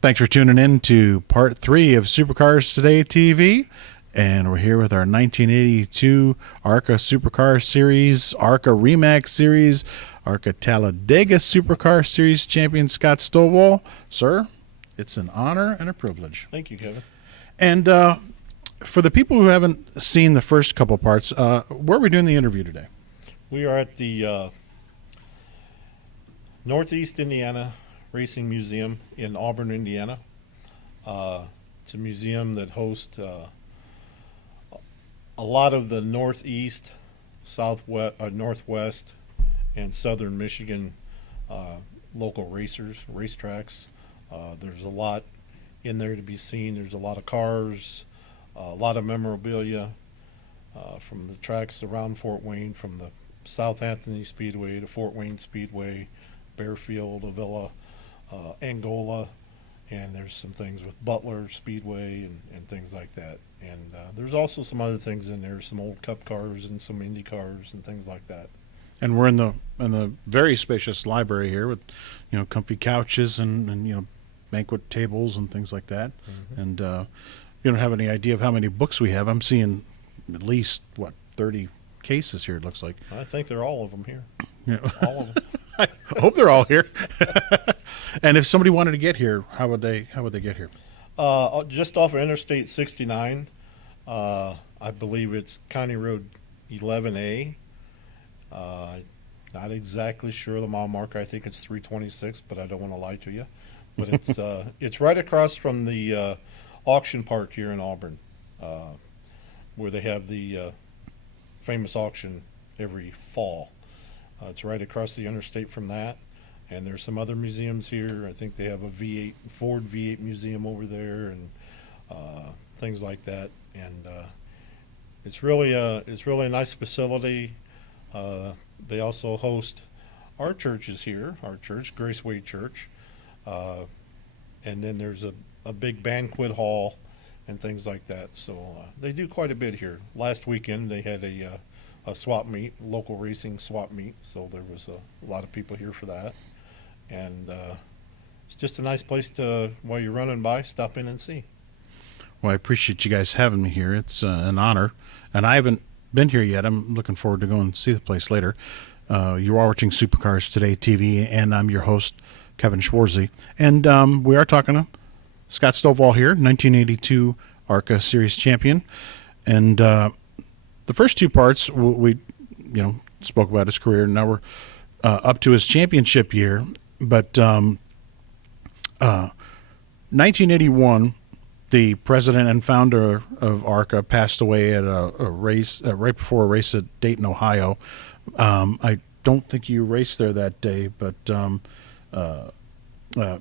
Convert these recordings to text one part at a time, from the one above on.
Thanks for tuning in to part 3 of Supercars Today TV. And we're here with our 1982 ARCA Supercar Series, ARCA Remax Series, ARCA Talladega Supercar Series champion Scott Stovall. Sir, it's an honor and a privilege. Thank you, Kevin. And for the people who haven't seen the first couple parts, where are we doing the interview today? We are at the Northeast Indiana Racing Museum in Auburn, Indiana. It's a museum that hosts a lot of the Northeast, Southwest, Northwest, and Southern Michigan local racers, racetracks. There's a lot in there to be seen. There's a lot of cars, a lot of memorabilia from the tracks around Fort Wayne, from the South Anthony Speedway to Fort Wayne Speedway, Bearfield, Avila, Angola, and there's some things with Butler Speedway and things like that. And there's also some other things in there, some old Cup cars and some Indy cars and things like that. And we're in the very spacious library here with, comfy couches and banquet tables and things like that. Mm-hmm. And you don't have any idea of how many books we have. I'm seeing at least 30 cases here. It looks like. I think they're all of them here. Yeah. All of them. I hope they're all here. And if somebody wanted to get here, how would they get here? Just off of Interstate 69. I believe it's County Road 11A. Not exactly sure the mile marker. I think it's 326, but I don't want to lie to you. But it's right across from the auction park here in Auburn, where they have the famous auction every fall. It's right across the interstate from that. And there's some other museums here. I think they have a Ford V8 museum over there, and things like that. And it's really a nice facility. They also host our churches here. Our church, Graceway Church, and then there's a big banquet hall and things like that. So they do quite a bit here. Last weekend they had a swap meet, local racing swap meet. So there was a lot of people here for that. And it's just a nice place to, while you're running by, stop in and see. Well, I appreciate you guys having me here. It's an honor. And I haven't been here yet. I'm looking forward to going and see the place later. You are watching Supercars Today TV, and I'm your host, Kevin Schwarzy. And we are talking to Scott Stovall here, 1982 ARCA Series champion. And the first two parts, we spoke about his career. Now we're up to his championship year. But 1981, the president and founder of ARCA passed away at a race right before a race at Dayton, Ohio. I don't think you raced there that day, but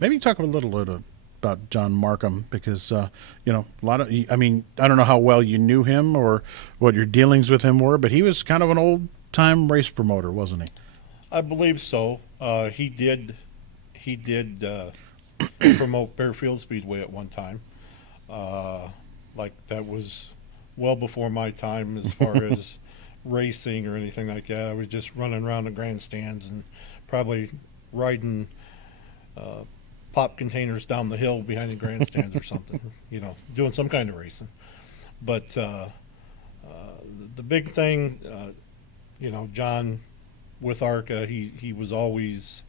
maybe talk a little bit about John Markham, because a lot of, I don't know how well you knew him or what your dealings with him were, but he was kind of an old time race promoter, wasn't he? I believe so. He did promote Bearfield Speedway at one time. Like that was well before my time as far as racing or anything like that. I was just running around the grandstands and probably riding pop containers down the hill behind the grandstands or something, doing some kind of racing. But the big thing, John with ARCA, he was always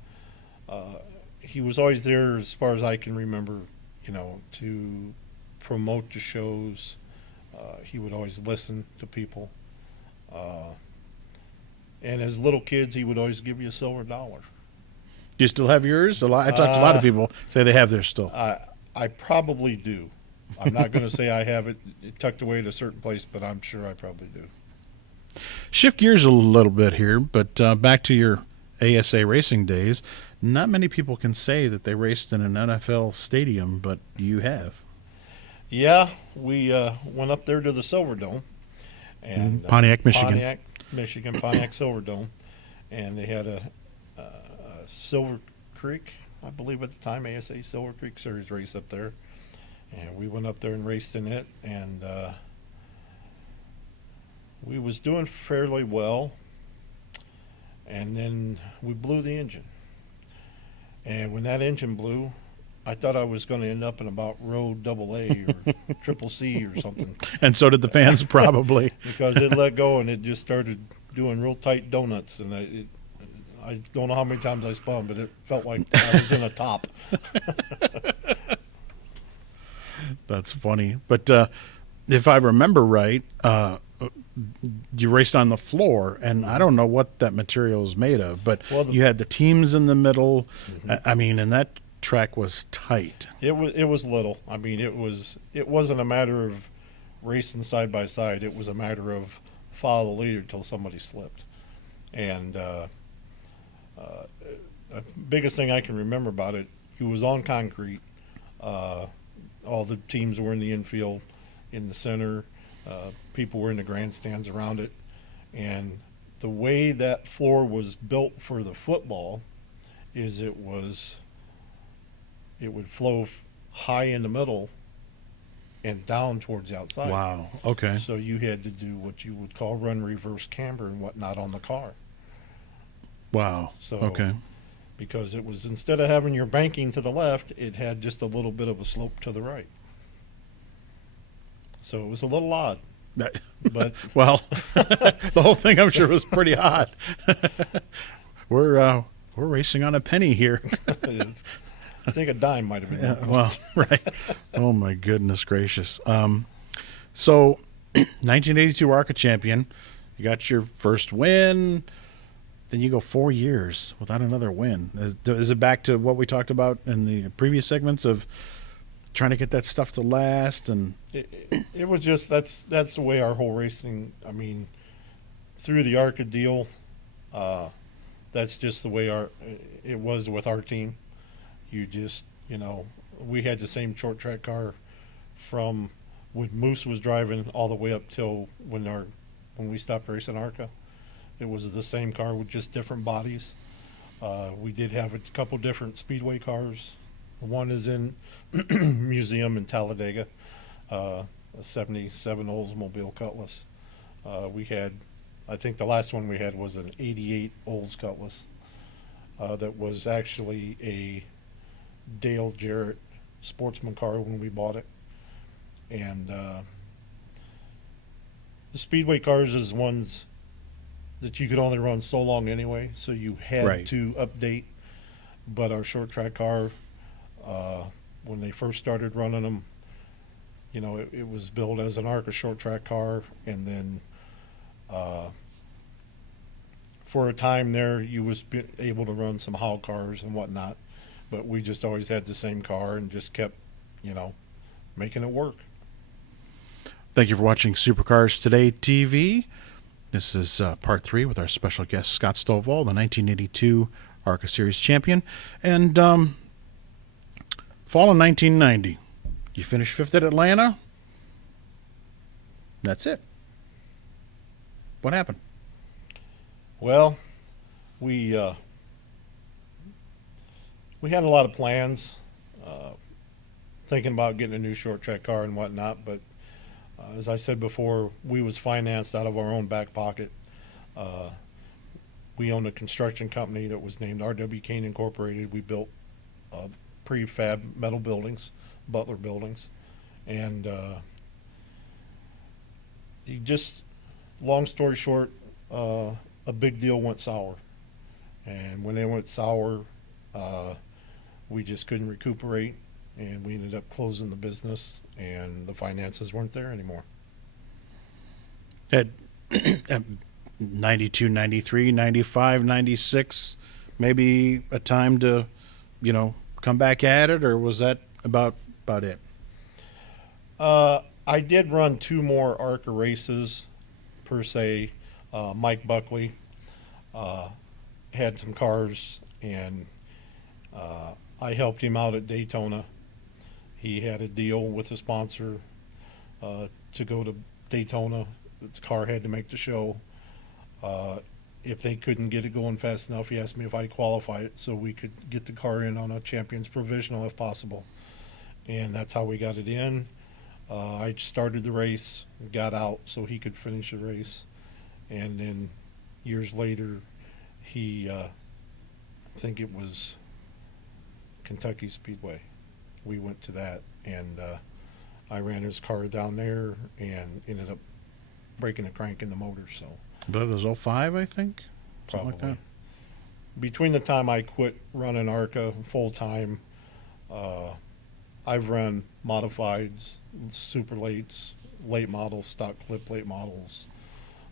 there, as far as I can remember, to promote the shows. He would always listen to people. And as little kids, he would always give you a silver dollar. Do you still have yours? I talked to a lot of people say they have theirs still. I probably do. I'm not going to say I have it tucked away at a certain place, but I'm sure I probably do. Shift gears a little bit here, but back to your ASA racing days. Not many people can say that they raced in an NFL stadium, but you have. Yeah, we went up there to the Silverdome, and Pontiac, Michigan. Pontiac, Silverdome, and they had a Silver Creek, I believe at the time, ASA Silver Creek Series race up there, and we went up there and raced in it, and we was doing fairly well, and then we blew the engine. And when that engine blew, I thought I was going to end up in about row double A or triple C or something, And so did the fans, probably. because it let go and it just started doing real tight donuts, and I don't know how many times I spun, but it felt like I was in a top. That's funny. But if I remember right, you raced on the floor, and I don't know what that material is made of, but Well, you had the teams in the middle. I mean, and that track was tight. it was little. I mean, it wasn't a matter of racing side by side. It was a matter of follow the leader till somebody slipped. And the biggest thing I can remember about it, it was on concrete. All the teams were in the infield, in the center. People were in the grandstands around it. And the way that floor was built for the football is it would flow high in the middle and down towards the outside. Wow. Okay. So you had to do what you would call run reverse camber and whatnot on the car. Wow. So Okay. because it was, instead of having your banking to the left, it had just a little bit of a slope to the right. So it was a little odd, but Well, the whole thing, I'm sure, was pretty hot. We're racing on a penny here. I think a dime might have been. Yeah, well, right. Oh my goodness gracious. So, 1982 ARCA champion. You got your first win. Then you go 4 years without another win. Is it back to what we talked about in the previous segments of trying to get that stuff to last? And it was just, that's the way our whole racing. I mean, through the ARCA deal, that's just the way it was with our team. You just, we had the same short track car from when Moose was driving all the way up till when we stopped racing ARCA. It was the same car with just different bodies. We did have a couple different speedway cars. One is in museum in Talladega, a 77 Oldsmobile Cutlass. We had, I think the last one we had was an 88 Olds Cutlass that was actually a Dale Jarrett sportsman car when we bought it. And the speedway cars is ones that you could only run so long anyway, so you had Right. to update. But our short track car, when they first started running them, it was built as an ARCA short track car, and then for a time there, you was able to run some Howe cars and whatnot, but we just always had the same car and just kept, making it work. thank you for watching Supercars Today TV. This is part 3 with our special guest, Scott Stovall, the 1982 ARCA Series champion. And fall of 1990, you finished 5th at Atlanta. That's it. What happened? Well, we had a lot of plans, thinking about getting a new short track car and whatnot, but as I said before, we was financed out of our own back pocket. We owned a construction company that was named R.W. Kane Incorporated. We built prefab metal buildings, Butler buildings, and long story short, a big deal went sour. And when it went sour, we just couldn't recuperate, and we ended up closing the business, and the finances weren't there anymore. At 92, 93, 95, 96, maybe a time to, come back at it, or was that about it? I did run 2 more ARCA races, per se. Mike Buckley had some cars, and I helped him out at Daytona. He had a deal with a sponsor to go to Daytona. The car had to make the show. If they couldn't get it going fast enough, he asked me if I'd qualify it so we could get the car in on a champion's provisional if possible. And that's how we got it in. I started the race, got out so he could finish the race. And then years later, he, I think it was Kentucky Speedway, we went to that, and I ran his car down there and ended up breaking a crank in the motor. So I believe it was '05, I think. Something probably like between the time I quit running ARCA full time, I've run modifieds, super lates, late models, stock clip late models.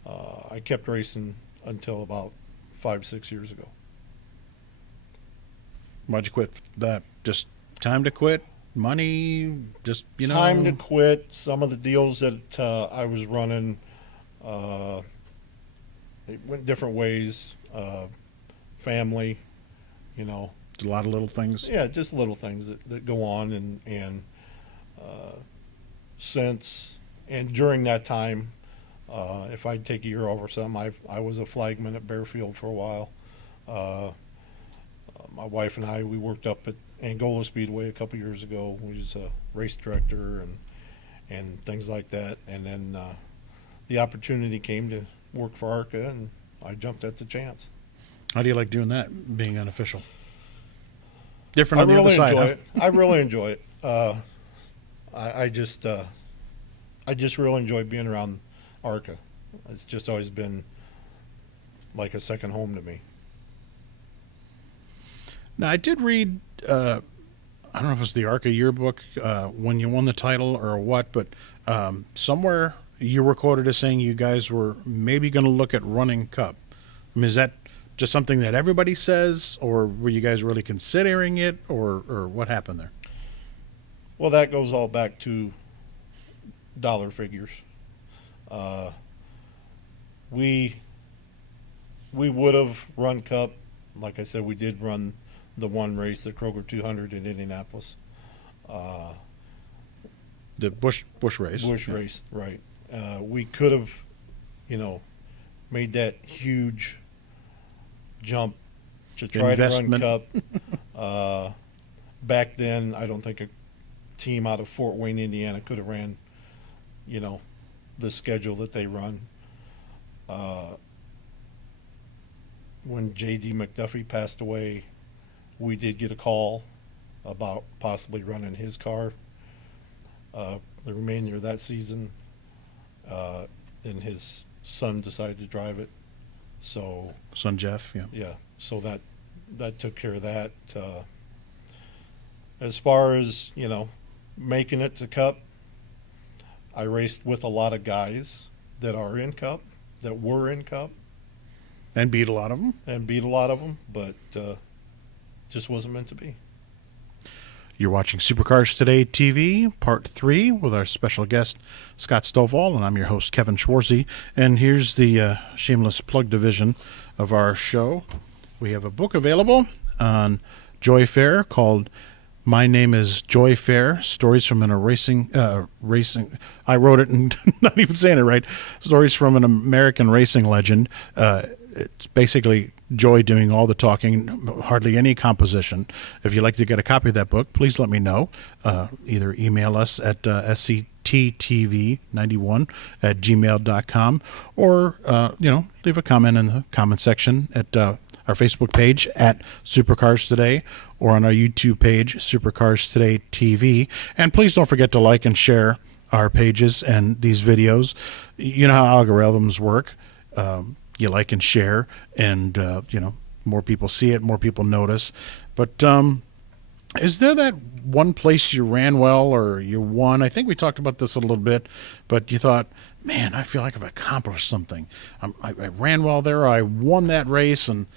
I kept racing until about 5-6 years ago. Why'd you quit that? Just time to quit? Money? Just, Time to quit. Some of the deals that I was running, it went different ways. Family, a lot of little things. yeah, just little things that go on, and since and during that time, if I'd take a year off or something, I was a flagman at Bearfield for a while. My wife and we worked up at Angola Speedway a couple years ago. We was a race director and things like that. And then the opportunity came to work for ARCA, and I jumped at the chance. How do you like doing that, being unofficial? Different I on the really other side, enjoy huh? it. I really enjoy it. I just really enjoy being around ARCA. It's just always been like a second home to me. Now, I did read, I don't know if it was the ARCA yearbook when you won the title or what, but somewhere you were quoted as saying you guys were maybe going to look at running Cup. I mean, is that just something that everybody says, or were you guys really considering it, or what happened there? Well, that goes all back to dollar figures. We would have run Cup. Like I said, we did run the one race, the Kroger 200 in Indianapolis. The Bush race. Bush Yeah. race, right. We could have, made that huge jump to try to run Investment. Cup. Back then, I don't think a team out of Fort Wayne, Indiana could have ran, the schedule that they run. When J.D. McDuffie passed away, we did get a call about possibly running his car the remainder of that season. And his son decided to drive it. So Son Jeff, yeah. yeah, so that took care of that. As far as making it to Cup, I raced with a lot of guys that are in Cup, that were in Cup, And beat a lot of them. and beat a lot of them, but just wasn't meant to be. You're watching Supercars Today TV, Part 3, with our special guest, Scott Stovall, and I'm your host, Kevin Schwarzy. And here's the shameless plug division of our show. We have a book available on Joy Fair called My Name is Joy Fair, Stories from an Racing, I wrote it and not even saying it right, Stories from an American Racing Legend. It's basically Joy doing all the talking, hardly any composition. If you'd like to get a copy of that book, please let me know. Either email us at scttv91@gmail.com or, leave a comment in the comment section at our Facebook page at Supercars Today or on our YouTube page, Supercars Today TV. And please don't forget to like and share our pages and these videos. You know how algorithms work. You like and share, and more people see it, more people notice. But is there that one place you ran well or you won? I think we talked about this a little bit, but you thought, man, I feel like I've accomplished something. I ran well there. I won that race, and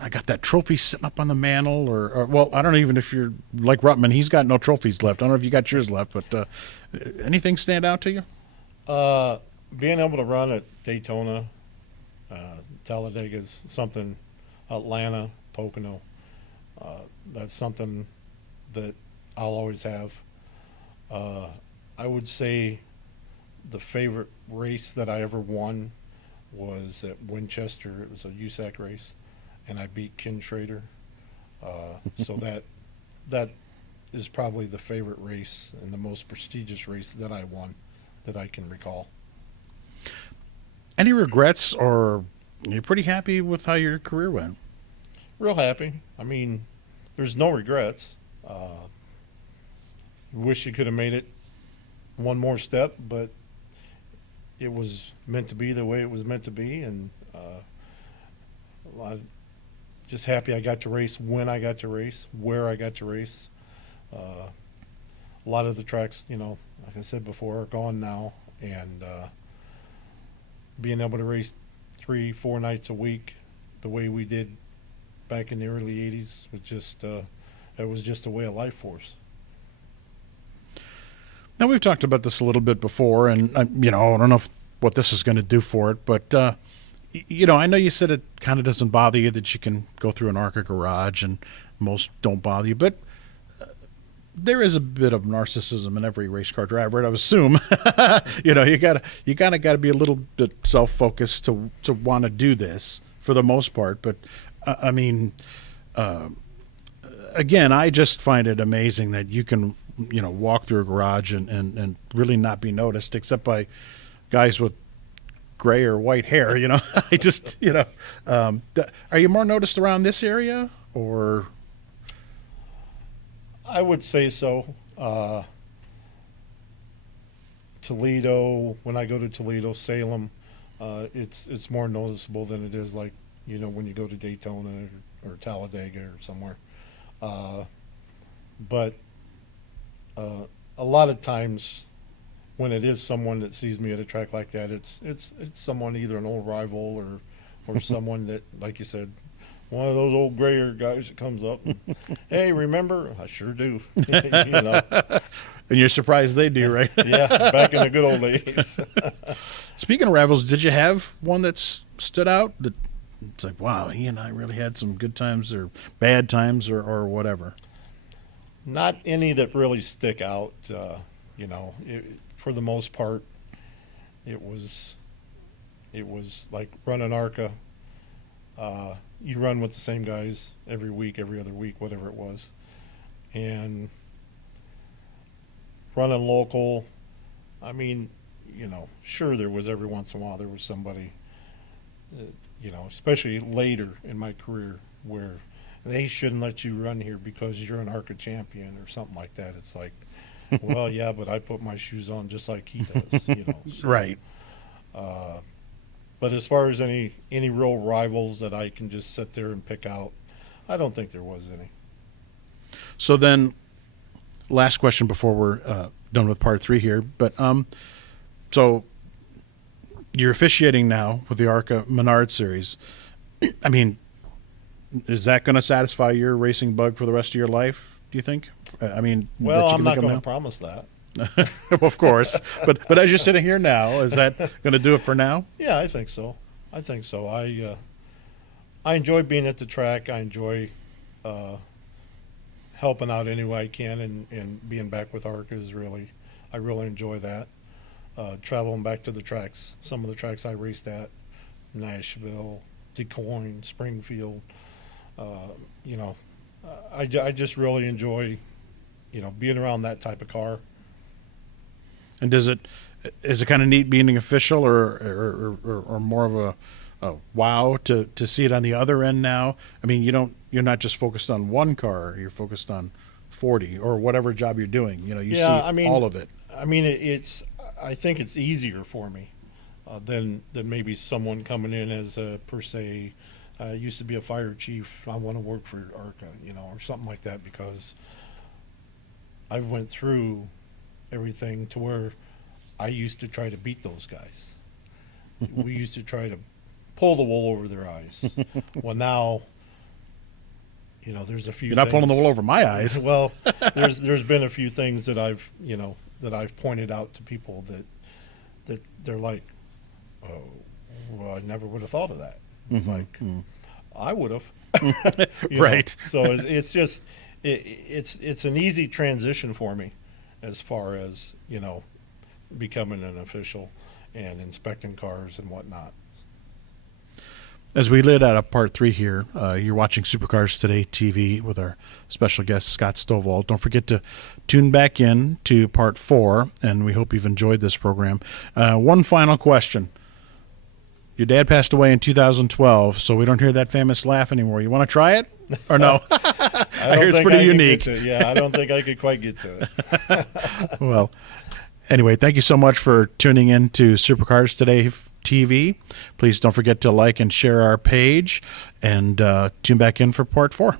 I got that trophy sitting up on the mantle. Or well, I don't know even if you're like Ruttman. He's got no trophies left. I don't know if you got yours left, but anything stand out to you? Being able to run at Daytona, Talladega is something. Atlanta, Pocono, that's something that I'll always have. I would say the favorite race that I ever won was at Winchester. It was a USAC race, and I beat Ken Schrader. So that is probably the favorite race and the most prestigious race that I won that I can recall. Any regrets, or you're pretty happy with how your career went? Real happy. I mean, there's no regrets. wish you could have made it one more step, but it was meant to be the way it was meant to be, and I'm just happy I got to race when I got to race, where I got to race. A lot of the tracks, like I said before, are gone now, and being able to race 3-4 nights a week the way we did back in the early 80s was just a way of life for us. Now, we've talked about this a little bit before, and I don't know what this is going to do for it, but I know you said it kind of doesn't bother you that you can go through an ARCA garage, and most don't bother you, but there is a bit of narcissism in every race car driver, I would assume. You kind of got to be a little bit self-focused to want to do this for the most part. But again, I just find it amazing that you can, walk through a garage and really not be noticed, except by guys with gray or white hair. I just, are you more noticed around this area, or? I would say so. Toledo, when I go to Toledo, Salem, it's more noticeable than it is like, when you go to Daytona or Talladega or somewhere. But a lot of times when it is someone that sees me at a track like that, it's someone, either an old rival or someone that, like you said, one of those old grayer guys that comes up and, hey, remember? I sure do. And you're surprised they do, right? Yeah, back in the good old days. Speaking of rivals, did you have one that stood out? That it's like, wow, he and I really had some good times or bad times or whatever. Not any that really stick out. For the most part, it was like running ARCA. You run with the same guys every week, every other week, whatever it was. And running local, sure, there was every once in a while there was somebody, especially later in my career, where they shouldn't let you run here because you're an ARCA champion or something like that. It's like, well, yeah, but I put my shoes on just like he does, So, right. But as far as any real rivals that I can just sit there and pick out, I don't think there was any. So then, last question before we're done with part 3 here. But so you're officiating now with the ARCA Menard Series. Is that going to satisfy your racing bug for the rest of your life, do you think? Well, I'm not going to promise that. Of course, but as you're sitting here now, is that going to do it for now? Yeah, I think so. I enjoy being at the track. I enjoy helping out any way I can, and being back with ARCA I really enjoy that. Traveling back to the tracks, some of the tracks I raced at, Nashville, DuQuoin, Springfield. I just really enjoy, being around that type of car. And is it kind of neat being an official, or more of a wow to see it on the other end now? You're not just focused on one car; you're focused on 40 or whatever job you're doing. You see all of it. I think it's easier for me than maybe someone coming in as a per se. I used to be a fire chief. I want to work for ARCA, or something like that, because I went through everything to where I used to try to beat those guys. We used to try to pull the wool over their eyes. Well, now, there's a few. You're not things, pulling the wool over my eyes. Well, there's been a few things that I've pointed out to people that they're like, oh, well, I never would have thought of that. It's like, I would have. Right. So it's just it's an easy transition for me, as far as becoming an official and inspecting cars and whatnot. As we lid out of part 3 here, you're watching Supercars Today TV with our special guest, Scott Stovall. Don't forget to tune back in to part 4, and we hope you've enjoyed this program. One final question. Your dad passed away in 2012, so we don't hear that famous laugh anymore. You want to try it? Or no? I hear it's pretty unique. I don't think I could quite get to it. Well, anyway, thank you so much for tuning in to Supercars Today TV. Please don't forget to like and share our page, and tune back in for part 4.